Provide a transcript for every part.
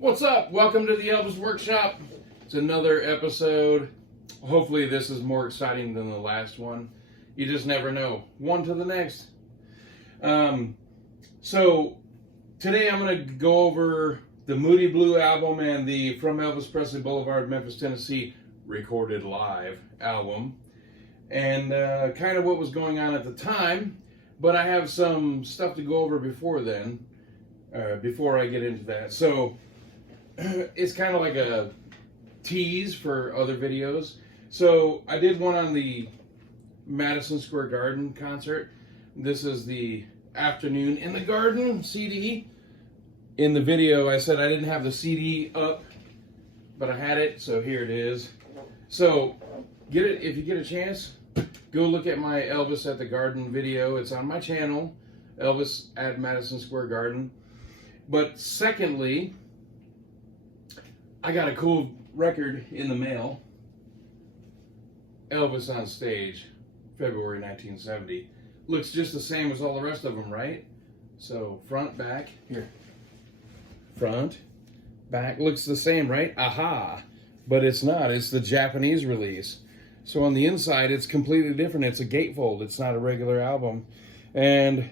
What's up? Welcome to the Elvis Workshop. It's another episode. Hopefully this is more exciting than the last one. You just never know. One to the next. So today I'm going to go over the Moody Blue album and the From Elvis Presley Boulevard, Memphis, Tennessee recorded live album. And kind of what was going on at the time. But I have some stuff to go over before then. Before I get into that. So it's kind of like a tease for other videos. So I did one on the Madison Square Garden concert. This is the Afternoon in the Garden CD. In the video I said I didn't have the CD up, but I had it, so here it is. So get it if you get a chance. Go look at my Elvis at the Garden video. It's on my channel, Elvis at Madison Square Garden. But secondly, I got a cool record in the mail. Elvis on Stage, February 1970. Looks just the same as all the rest of them, right? So front, back, here. Front, back, looks the same, right? Aha! But it's not, it's the Japanese release. So on the inside, it's completely different. It's a gatefold, it's not a regular album. And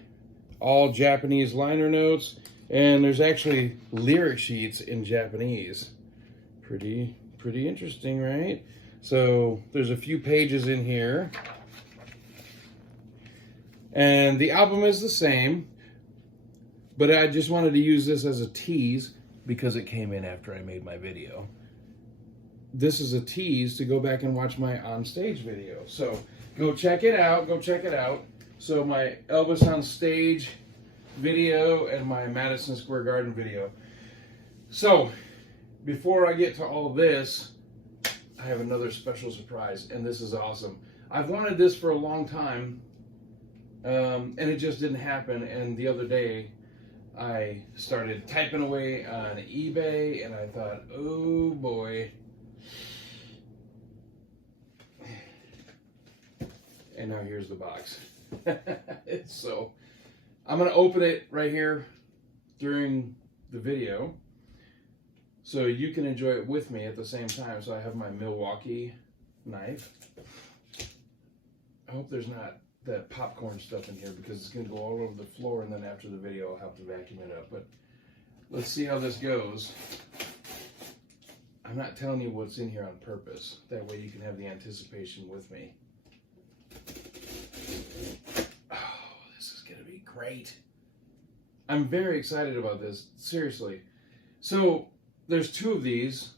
all Japanese liner notes. And there's actually lyric sheets in Japanese. Pretty interesting, right? So there's a few pages in here. And the album is the same, but I just wanted to use this as a tease because it came in after I made my video. This is a tease to go back and watch my on stage video. So go check it out, go check it out. So my Elvis on Stage video and my Madison Square Garden video. So before I get to all this, I have another special surprise, and this is awesome. I've wanted this for a long time, and it just didn't happen. And the other day I started typing away on eBay, and I thought, oh boy. And now here's the box. So I'm going to open it right here during the video so you can enjoy it with me at the same time. So I have my Milwaukee knife. I hope there's not that popcorn stuff in here because it's going to go all over the floor, and then after the video I'll have to vacuum it up. But let's see how this goes. I'm not telling you what's in here on purpose. That way you can have the anticipation with me. Great. I'm very excited about this, seriously. So there's two of these.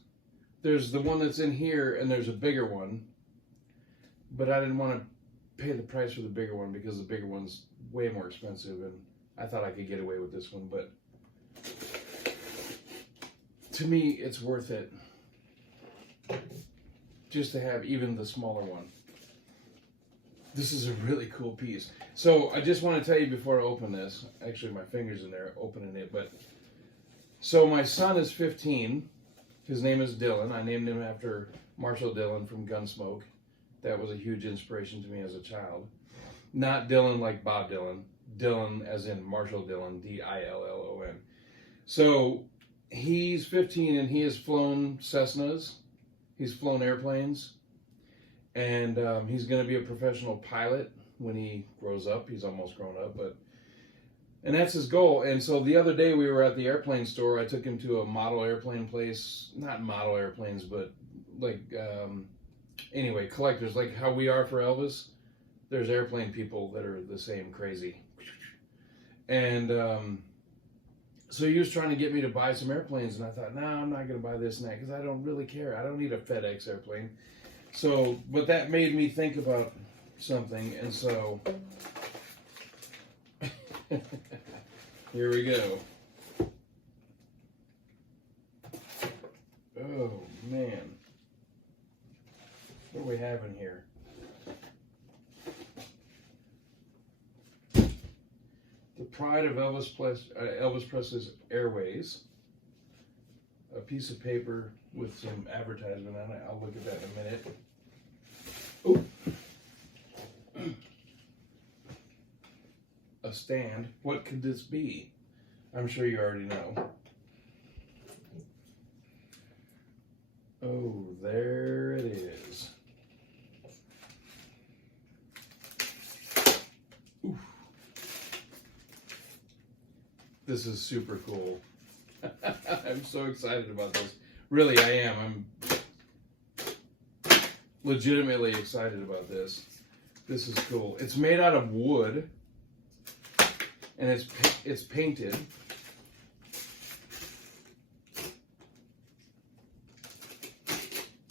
There's the one that's in here and there's a bigger one, but I didn't want to pay the price for the bigger one because the bigger one's way more expensive, and I thought I could get away with this one, but to me it's worth it just to have even the smaller one. This is a really cool piece. So I just want to tell you before I open this, actually my finger's in there opening it, but so my son is 15. His name is Dylan. I named him after Marshall Dillon from Gunsmoke. That was a huge inspiration to me as a child. Not Dylan like Bob Dylan. Dylan as in Marshall Dillon, D-I-L-L-O-N. So he's 15 and he has flown Cessnas. He's flown airplanes. And he's going to be a professional pilot when he grows up. He's almost grown up, and that's his goal. And so the other day we were at the airplane store. I took him to a model airplane place, not model airplanes, but like, anyway, collectors, like how we are for Elvis. There's airplane people that are the same crazy. And so he was trying to get me to buy some airplanes, and I thought, no, I'm not going to buy this and that because I don't really care. I don't need a FedEx airplane. So, but that made me think about something, and so here we go. Oh man, what do we have in here? The Pride of Elvis Presley's Airways. A piece of paper with some advertisement on it. I'll look at that in a minute. Oh. A stand. What could this be? I'm sure you already know. Oh, there it is. Oof. This is super cool. I'm so excited about this. Really, I am. I'm legitimately excited about this. This is cool. It's made out of wood, and it's painted.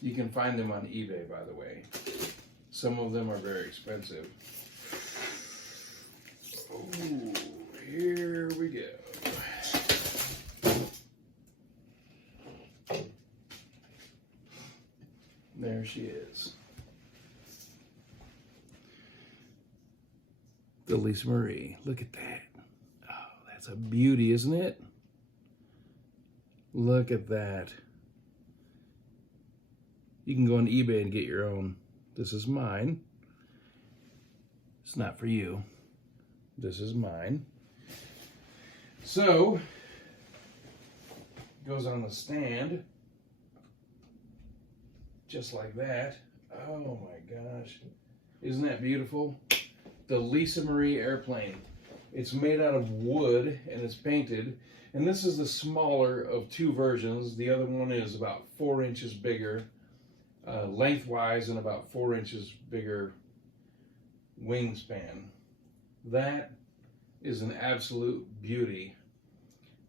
You can find them on eBay, by the way. Some of them are very expensive. Oh, here we go. There she is. The Lisa Marie. Look at that. Oh, that's a beauty, isn't it? Look at that. You can go on eBay and get your own. This is mine. It's not for you. This is mine. So, it goes on the stand. Just like that. Oh my gosh. Isn't that beautiful? The Lisa Marie airplane. It's made out of wood and it's painted. And this is the smaller of two versions. The other one is about 4 inches bigger, lengthwise, and about 4 inches bigger wingspan. That is an absolute beauty.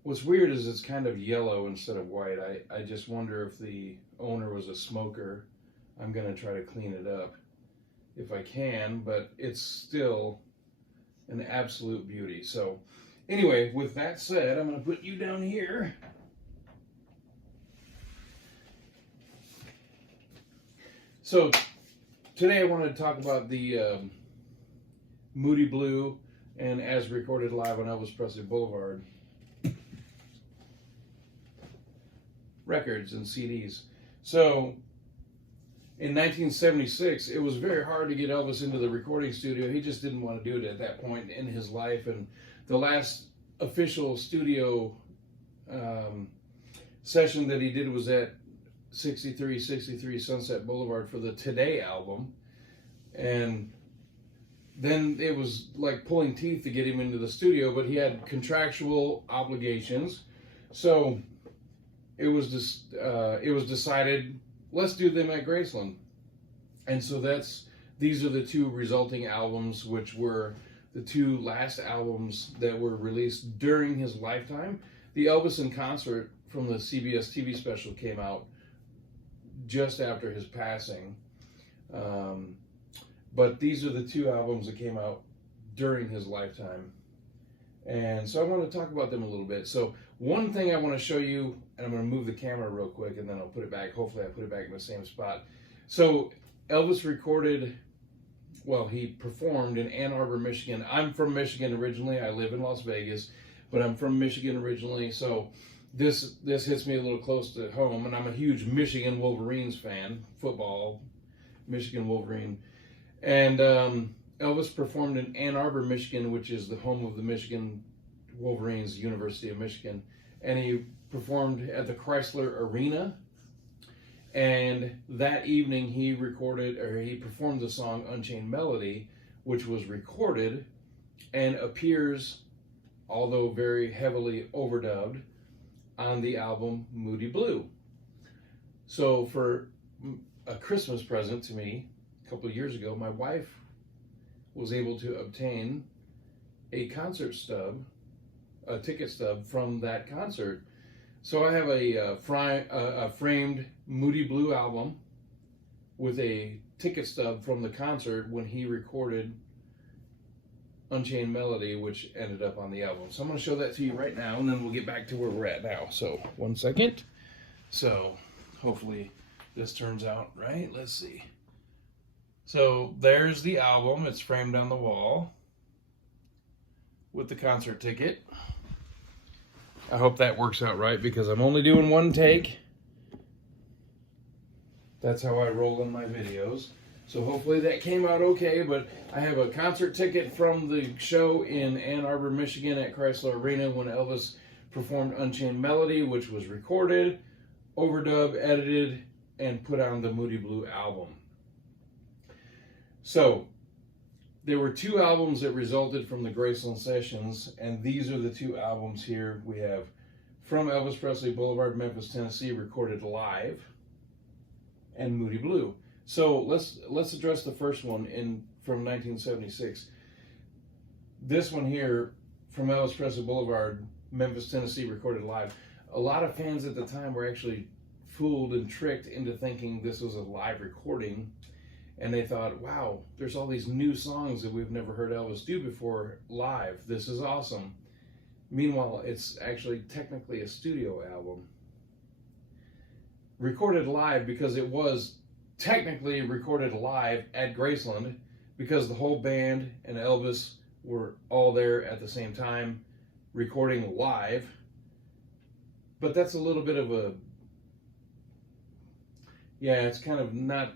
What's weird is it's kind of yellow instead of white. I just wonder if the owner was a smoker. I'm going to try to clean it up if I can, but it's still an absolute beauty. So anyway, with that said, I'm going to put you down here. So today I wanted to talk about the Moody Blue and As Recorded Live on Elvis Presley Boulevard records and CDs. So in 1976, it was very hard to get Elvis into the recording studio. He just didn't want to do it at that point in his life. And the last official studio session that he did was at 6363 Sunset Boulevard for the Today album. And then it was like pulling teeth to get him into the studio, but he had contractual obligations. So it was decided, let's do them at Graceland. And so these are the two resulting albums, which were the two last albums that were released during his lifetime. The Elvis in Concert from the CBS TV special came out just after his passing. But these are the two albums that came out during his lifetime. And so I want to talk about them a little bit. So one thing I want to show you, and I'm going to move the camera real quick and then I'll put it back. Hopefully I put it back in the same spot. So Elvis recorded, well, he performed in Ann Arbor, Michigan. I'm from Michigan originally. I live in Las Vegas, but I'm from Michigan originally. So this hits me a little close to home, and I'm a huge Michigan Wolverines fan, football, Michigan Wolverine. And Elvis performed in Ann Arbor, Michigan, which is the home of the Michigan Wolverines, University of Michigan. And he performed at the Chrysler Arena. And that evening he performed the song Unchained Melody, which was recorded and appears, although very heavily overdubbed, on the album Moody Blue. So for a Christmas present to me, a couple of years ago, my wife was able to obtain a concert stub, a ticket stub from that concert. So I have a framed Moody Blue album with a ticket stub from the concert when he recorded Unchained Melody, which ended up on the album. So I'm going to show that to you right now, and then we'll get back to where we're at now. So 1 second. So hopefully this turns out right. Let's see. So there's the album. It's framed on the wall with the concert ticket. I hope that works out right because I'm only doing one take. That's how I roll in my videos. So hopefully that came out okay, but I have a concert ticket from the show in Ann Arbor, Michigan at Chrysler Arena when Elvis performed Unchained Melody, which was recorded, overdubbed, edited, and put on the Moody Blue album. So there were 2 albums that resulted from the Graceland sessions, and these are the 2 albums here. We have From Elvis Presley Boulevard, Memphis, Tennessee, recorded live, and Moody Blue. So let's address the first one from 1976. This one here, From Elvis Presley Boulevard, Memphis, Tennessee, recorded live. A lot of fans at the time were actually fooled and tricked into thinking this was a live recording, and they thought, wow, there's all these new songs that we've never heard Elvis do before live. This is awesome. Meanwhile, it's actually technically a studio album. Recorded live because it was technically recorded live at Graceland, because the whole band and Elvis were all there at the same time recording live. But that's a little bit of a, it's kind of not,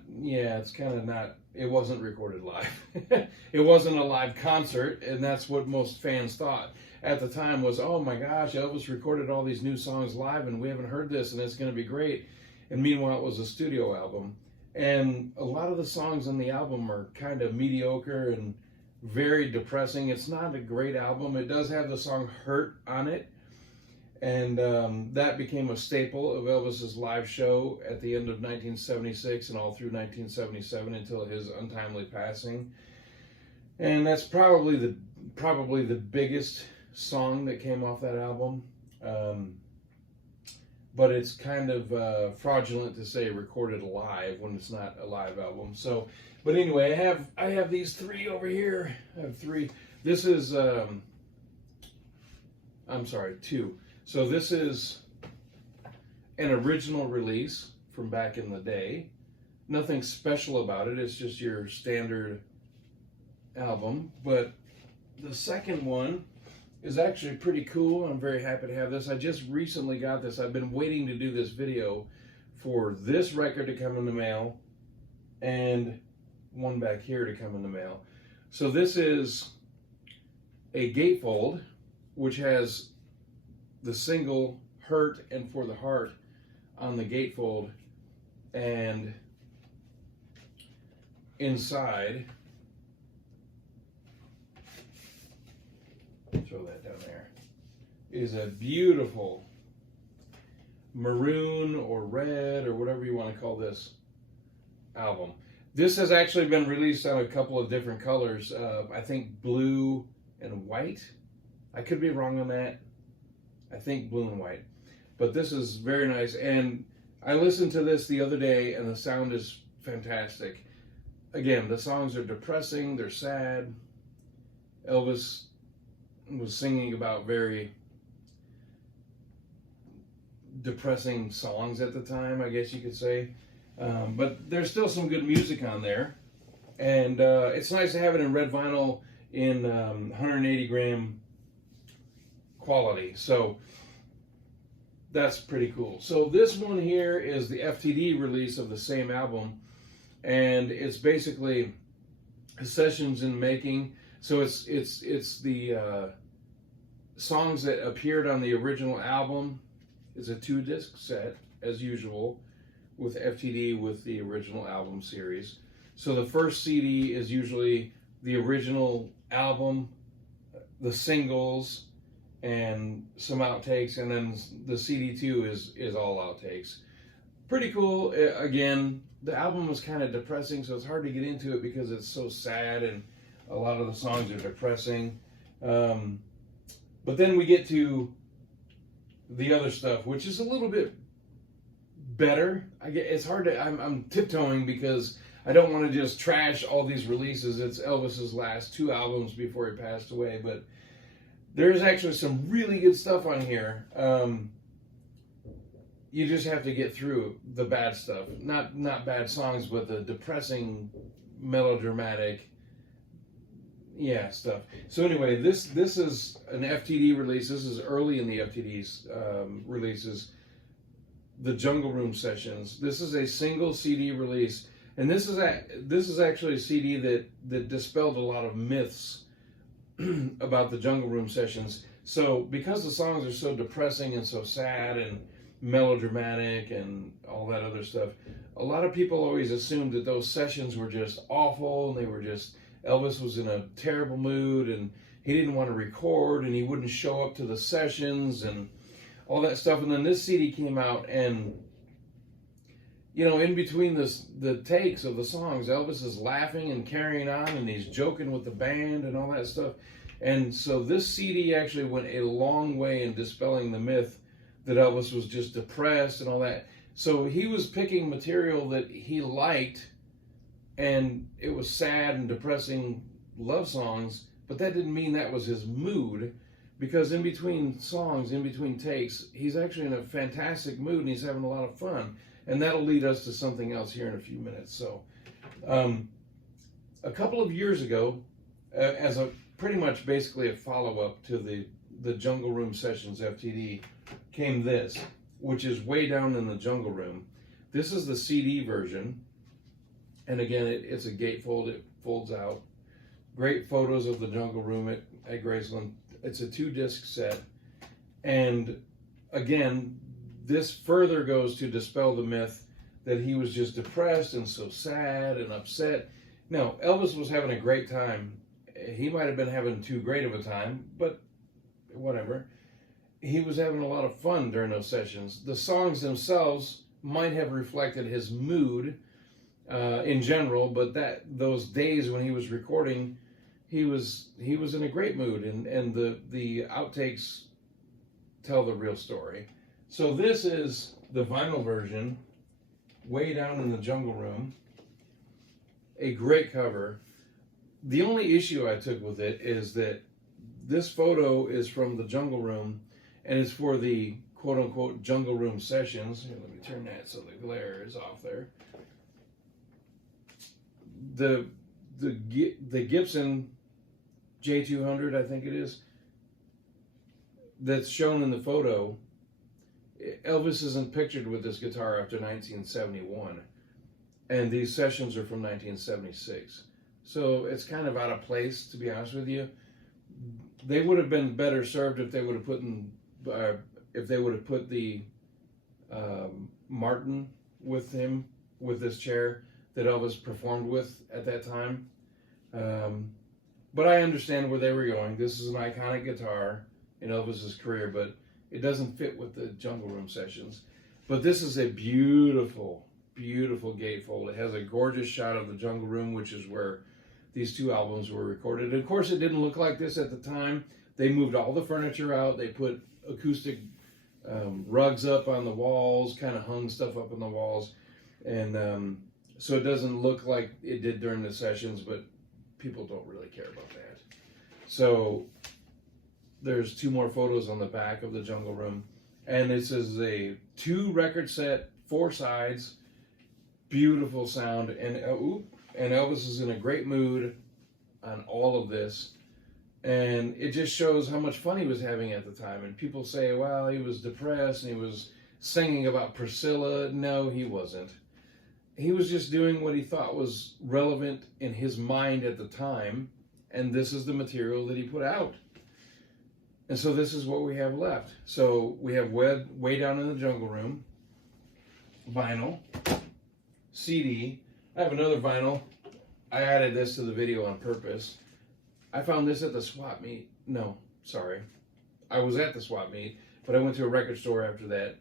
it wasn't recorded live. It wasn't a live concert, and that's what most fans thought at the time was, oh my gosh, Elvis recorded all these new songs live and we haven't heard this and it's going to be great. And meanwhile, it was a studio album. And a lot of the songs on the album are kind of mediocre and very depressing. It's not a great album. It does have the song Hurt on it. And that became a staple of Elvis's live show at the end of 1976 and all through 1977 until his untimely passing. And that's probably the biggest song that came off that album. But it's kind of fraudulent to say recorded live when it's not a live album. So, but anyway, I have these 3 over here. I have 3. This is, I'm sorry, 2. So this is an original release from back in the day. Nothing special about it. It's just your standard album. But the second one is actually pretty cool. I'm very happy to have this. I just recently got this. I've been waiting to do this video for this record to come in the mail and one back here to come in the mail. So this is a gatefold, which has the single Hurt and For the Heart on the gatefold, and inside, throw that down there, is a beautiful maroon or red or whatever you want to call this album. This has actually been released on a couple of different colors. I think blue and white. I could be wrong on that. I think blue and white. But this is very nice. And I listened to this the other day and the sound is fantastic. Again, the songs are depressing. They're sad. Elvis was singing about very depressing songs at the time, I guess you could say. But there's still some good music on there. And it's nice to have it in red vinyl in 180 gram quality. So that's pretty cool. So this one here is the FTD release of the same album. And it's basically sessions in making. So it's the songs that appeared on the original album. It's a 2-disc set, as usual, with FTD with the original album series. So the first CD is usually the original album, the singles, and some outtakes, and then the CD2 is all outtakes. Pretty cool. Again, the album was kind of depressing, so it's hard to get into it because it's so sad and a lot of the songs are depressing. But then we get to the other stuff, which is a little bit better. It's hard to, I'm tiptoeing because I don't want to just trash all these releases. It's Elvis's last 2 albums before he passed away, but there's actually some really good stuff on here. You just have to get through the bad stuff. Not bad songs, but the depressing, melodramatic, stuff. So anyway, this is an FTD release. This is early in the FTD's releases. The Jungle Room Sessions. This is a single CD release, and this is actually a CD that dispelled a lot of myths about the Jungle Room Sessions. So because the songs are so depressing and so sad and melodramatic and all that other stuff. A lot of people always assumed that those sessions were just awful, and they were just, Elvis was in a terrible mood and he didn't want to record and he wouldn't show up to the sessions and all that stuff. And then this CD came out, and in between the takes of the songs, Elvis is laughing and carrying on, and he's joking with the band and all that stuff. And so this CD actually went a long way in dispelling the myth that Elvis was just depressed and all that. So he was picking material that he liked, and it was sad and depressing love songs, but that didn't mean that was his mood, because in between songs, in between takes, he's actually in a fantastic mood and he's having a lot of fun. And that'll lead us to something else here in a few minutes. So a couple of years ago, as a pretty much basically a follow-up to the Jungle Room Sessions FTD, came this, which is Way Down in the Jungle Room. This is the CD version, and again, it's a gatefold. It folds out. Great photos of the Jungle Room at Graceland. It's a 2-disc set, and again, this further goes to dispel the myth that he was just depressed and so sad and upset. No, Elvis was having a great time. He might have been having too great of a time, but whatever. He was having a lot of fun during those sessions. The songs themselves might have reflected his mood in general, but those days when he was recording, he was in a great mood, and the outtakes tell the real story. So this is the vinyl version, Way Down in the Jungle Room. A great cover. The only issue I took with it is that this photo is from the Jungle Room, and it's for the quote-unquote Jungle Room Sessions. Here, let me turn that so the glare is off there. The Gibson J200, I think it is, that's shown in the photo, Elvis isn't pictured with this guitar after 1971, and these sessions are from 1976. So it's kind of out of place, to be honest with you. They would have been better served if they would have put the Martin with him, with this chair that Elvis performed with at that time. But I understand where they were going. This is an iconic guitar in Elvis's career, but it doesn't fit with the Jungle Room Sessions. But this is a beautiful, beautiful gatefold. It has a gorgeous shot of the Jungle Room, which is where these two albums were recorded. And of course, it didn't look like this at the time. They moved all the furniture out. They put acoustic rugs up on the walls, kind of hung stuff up on the walls. And so it doesn't look like it did during the sessions, but people don't really care about that. So there's 2 more photos on the back of the Jungle Room. And this is a 2-record set, 4 sides, beautiful sound. And Elvis is in a great mood on all of this. And it just shows how much fun he was having at the time. And people say, well, he was depressed and he was singing about Priscilla. No, he wasn't. He was just doing what he thought was relevant in his mind at the time. And this is the material that he put out. And so this is what we have left. So we have Way Down in the Jungle Room, vinyl, CD. I have another vinyl. I added this to the video on purpose. I found this at the swap meet. No, sorry. I was at the swap meet, but I went to a record store after that.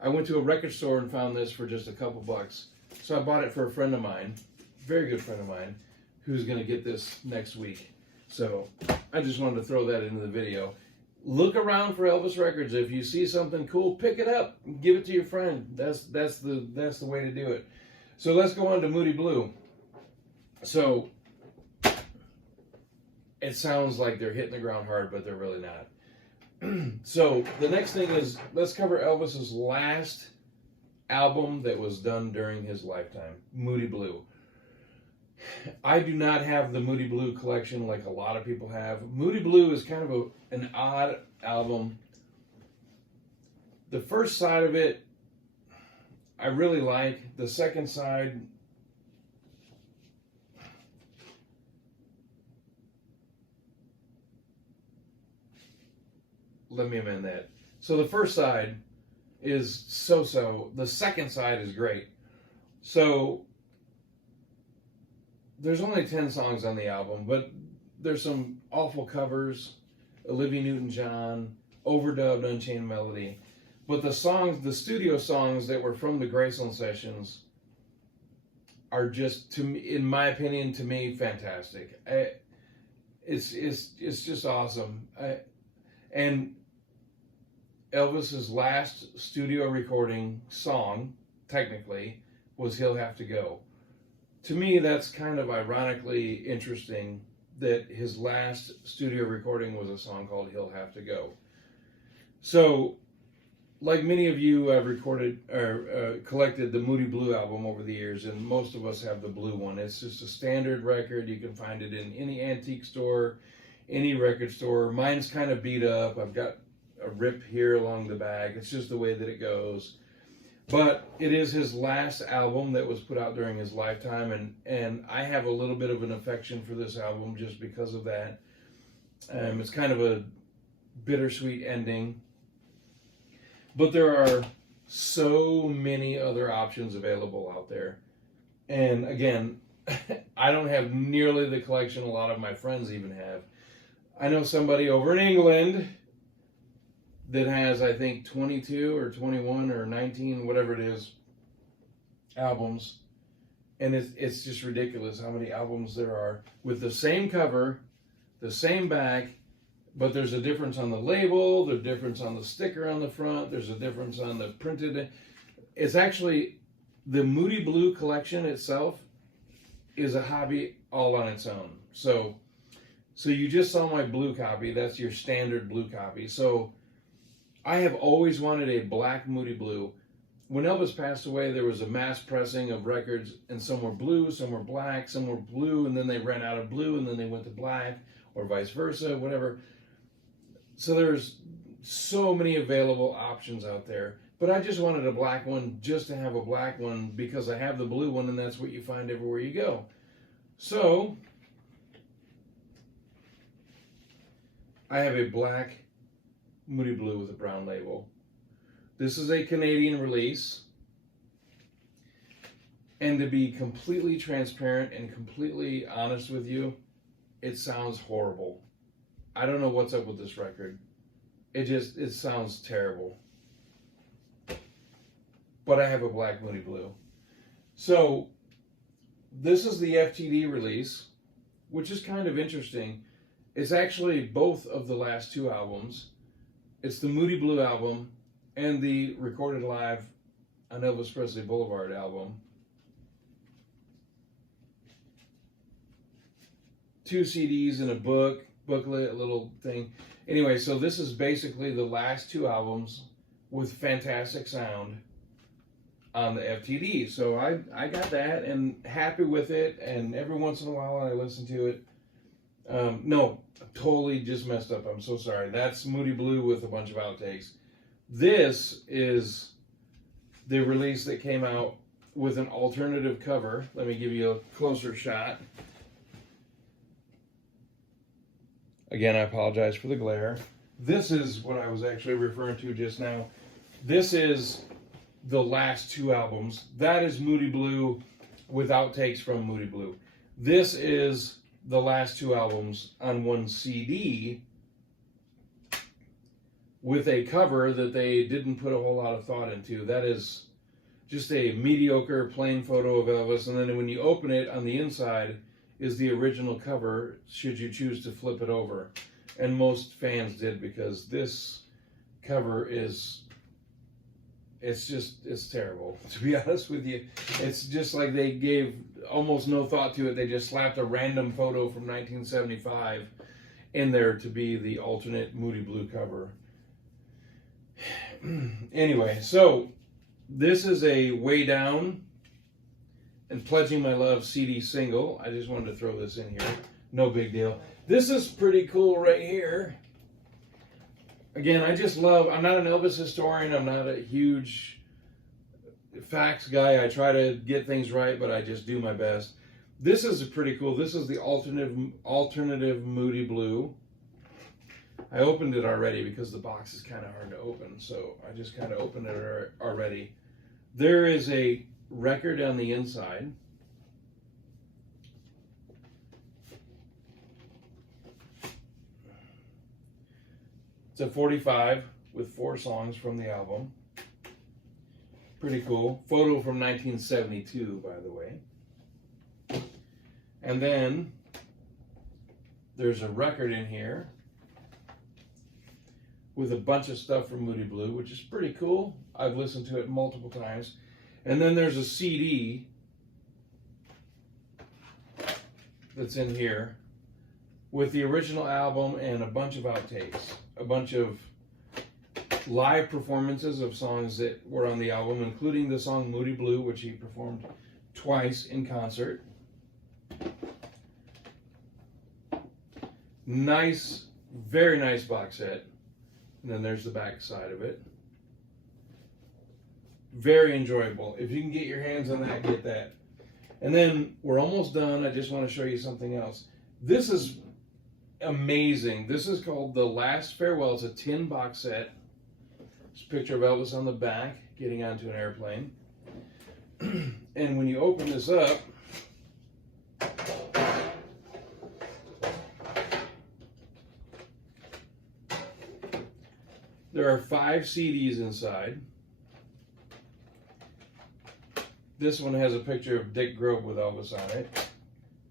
I went to a record store and found this for just a couple bucks. So I bought it for a friend of mine, very good friend of mine, who's going to get this next week. So I just wanted to throw that into the video. Look around for Elvis records. If you see something cool, pick it up and give it to your friend. That's the way to do it. So let's go on to Moody Blue. So it sounds like they're hitting the ground hard, but they're really not. So the next thing is, let's cover Elvis's last album that was done during his lifetime, Moody Blue. I do not have the Moody Blue collection like a lot of people have. Moody Blue is kind of an odd album. The first side of it, I really like. The second side, let me amend that. So the first side, is so-so. The second side is great. So there's only 10 songs on the album, but there's some awful covers, Olivia Newton-John, overdubbed Unchained Melody. But the songs, the studio songs that were from the Graceland sessions are just, to me, in my opinion, to me, fantastic. It's just awesome. And Elvis's last studio recording song, technically, was "He'll Have to Go." To me, that's kind of ironically interesting that his last studio recording was a song called "He'll Have to Go." So, like many of you, have recorded or collected the Moody Blue album over the years, and most of us have the blue one. It's just a standard record. You can find it in any antique store, any record store. Mine's kind of beat up. I've got a rip here along the back. It's just the way that it goes. But it is his last album that was put out during his lifetime, and I have a little bit of an affection for this album just because of that. It's kind of a bittersweet ending. But there are so many other options available out there. And again, I don't have nearly the collection a lot of my friends even have. I know somebody over in England that has, I think, 22 or 21 or 19, whatever it is, albums. And it's just ridiculous how many albums there are with the same cover, the same back, but there's a difference on the label, there's a difference on the sticker on the front, there's a difference on the printed. It's actually, the Moody Blue collection itself is a hobby all on its own. So you just saw my blue copy. That's your standard blue copy. So I have always wanted a black Moody Blue. When Elvis passed away, there was a mass pressing of records, and some were blue, some were black, some were blue, and then they ran out of blue, and then they went to black, or vice versa, whatever. So there's so many available options out there. But I just wanted a black one just to have a black one because I have the blue one, and that's what you find everywhere you go. So I have a black Moody Blue with a brown label. This is a Canadian release. And to be completely transparent and completely honest with you, it sounds horrible. I don't know what's up with this record. It sounds terrible. But I have a black Moody Blue. So this is the FTD release, which is kind of interesting. It's actually both of the last two albums. It's the Moody Blue album and the Recorded Live on Elvis Presley Boulevard album. 2 CDs and a booklet, a little thing. Anyway, so this is basically the last two albums with fantastic sound on the FTD. So I got that and happy with it, and every once in a while I listen to it. No, totally just messed up. I'm so sorry. That's Moody Blue with a bunch of outtakes. This is the release that came out with an alternative cover. Let me give you a closer shot. Again, I apologize for the glare. This is what I was actually referring to just now. This is the last two albums. That is Moody Blue with outtakes from Moody Blue. This is the last two albums on one CD with a cover that they didn't put a whole lot of thought into. That is just a mediocre plain photo of Elvis, and then when you open it, on the inside is the original cover, should you choose to flip it over. And most fans did, because this cover is, it's terrible, to be honest with you. It's just like they gave almost no thought to it. They just slapped a random photo from 1975 in there to be the alternate Moody Blue cover. Anyway, so this is a Way Down and Pledging My Love CD single. I just wanted to throw this in here. No big deal. This is pretty cool right here. Again, I just love, I'm not an Elvis historian. I'm not a huge facts guy. I try to get things right, but I just do my best. This is pretty cool. This is the alternative Moody Blue. I opened it already because the box is kind of hard to open, so I just kind of opened it already. There is a record on the inside. It's a 45 with 4 songs from the album. Pretty cool. Photo from 1972, by the way. And then there's a record in here with a bunch of stuff from Moody Blue, which is pretty cool. I've listened to it multiple times. And then there's a CD that's in here with the original album and a bunch of outtakes, a bunch of live performances of songs that were on the album, including the song Moody Blue, which he performed twice in concert. Nice, very nice box set. And then there's the back side of it. Very enjoyable. If you can get your hands on that, get that. And then we're almost done. I just want to show you something else. This is amazing. This is called The Last Farewell. It's a tin box set. There's a picture of Elvis on the back getting onto an airplane. And when you open this up, there are 5 CDs inside. This one has a picture of Dick Grove with Elvis on it.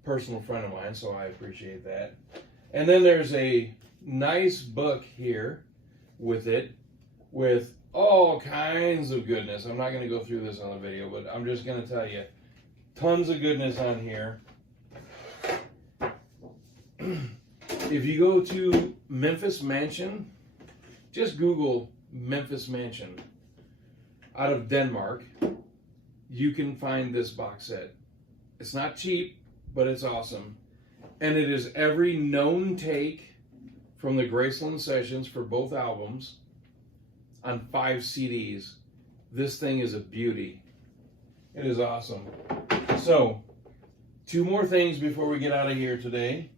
Personal friend of mine, so I appreciate that. And then there's a nice book here with it, with all kinds of goodness. I'm not going to go through this on the video, but I'm just going to tell you, tons of goodness on here. If you go to Memphis Mansion, just Google Memphis Mansion out of Denmark, you can find this box set. It's not cheap, but it's awesome. And it is every known take from the Graceland sessions for both albums on 5 CDs. This thing is a beauty. It is awesome. So, 2 more things before we get out of here today.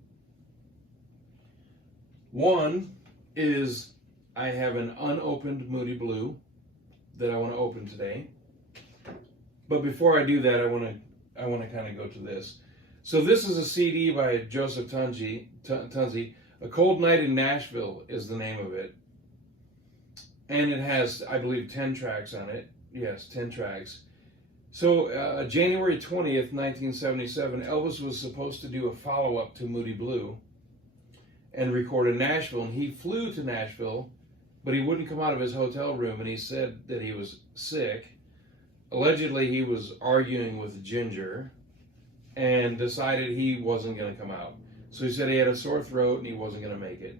One is I have an unopened Moody Blue that I want to open today. But before I do that, I want to kind of go to this. So this is a CD by Joseph Tunzi. A Cold Night in Nashville is the name of it. And it has, I believe, 10 tracks on it. Yes, 10 tracks. So January 20th, 1977, Elvis was supposed to do a follow-up to Moody Blue and record in Nashville. And he flew to Nashville, but he wouldn't come out of his hotel room, and he said that he was sick. Allegedly, he was arguing with Ginger and decided he wasn't going to come out. So he said he had a sore throat and he wasn't going to make it.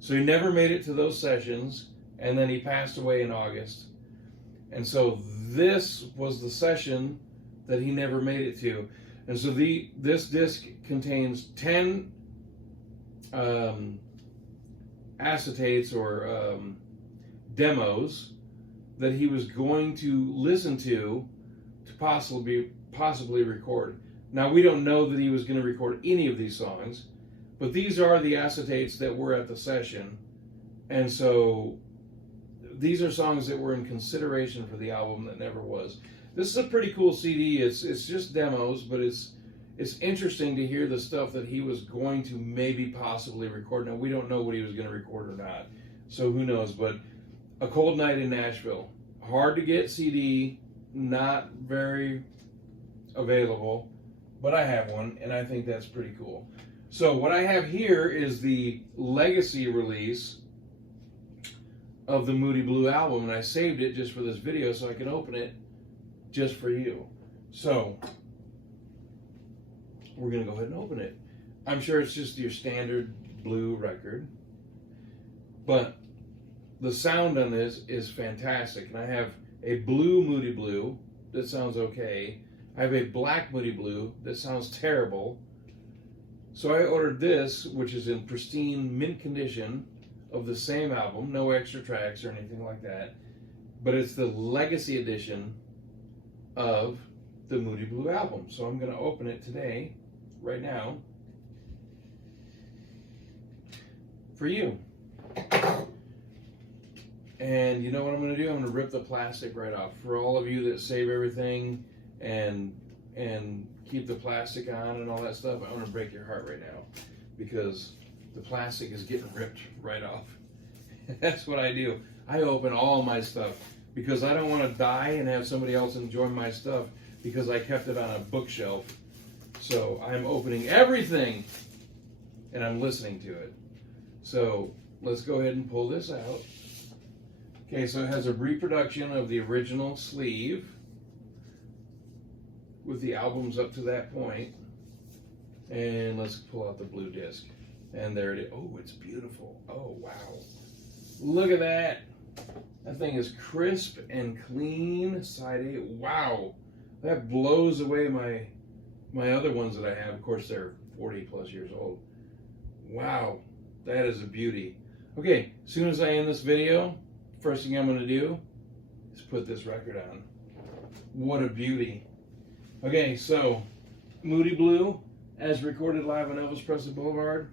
So he never made it to those sessions, and then he passed away in August. And so this was the session that he never made it to. And so this disc contains 10 acetates or demos that he was going to listen to possibly record. Now, we don't know that he was going to record any of these songs, but these are the acetates that were at the session. And so these are songs that were in consideration for the album that never was. This is a pretty cool CD. It's just demos, but it's interesting to hear the stuff that he was going to maybe possibly record. Now, we don't know what he was going to record or not, so who knows, but A Cold Night in Nashville. Hard to get CD, not very available, but I have one, and I think that's pretty cool. So what I have here is the legacy release of the Moody Blue album, and I saved it just for this video so I can open it just for you. So we're going to go ahead and open it. I'm sure it's just your standard blue record, but the sound on this is fantastic. And I have a blue Moody Blue that sounds okay. I have a black Moody Blue that sounds terrible. So I ordered this, which is in pristine mint condition of the same album, no extra tracks or anything like that. But it's the legacy edition of the Moody Blue album. So I'm going to open it today, right now, for you. And you know what I'm going to do? I'm going to rip the plastic right off. For all of you that save everything and keep the plastic on and all that stuff, I'm going to break your heart right now because the plastic is getting ripped right off. That's what I do. I open all my stuff because I don't want to die and have somebody else enjoy my stuff because I kept it on a bookshelf. So I'm opening everything and I'm listening to it. So let's go ahead and pull this out. Okay, so it has a reproduction of the original sleeve with the albums up to that point. And let's pull out the blue disc. And there it is. Oh, it's beautiful. Oh, wow. Look at that. That thing is crisp and clean. Side A. Wow. That blows away my other ones that I have. Of course, they're 40 plus years old. Wow. That is a beauty. Okay, as soon as I end this video, first thing I'm going to do is put this record on. What a beauty. Okay, so Moody Blue, as recorded live on Elvis Presley Boulevard,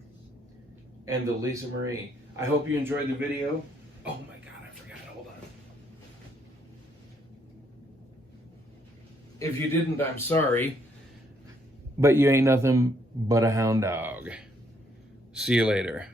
and the Lisa Marie. I hope you enjoyed the video. Oh my God, I forgot. Hold on. If you didn't, I'm sorry. But you ain't nothing but a hound dog. See you later.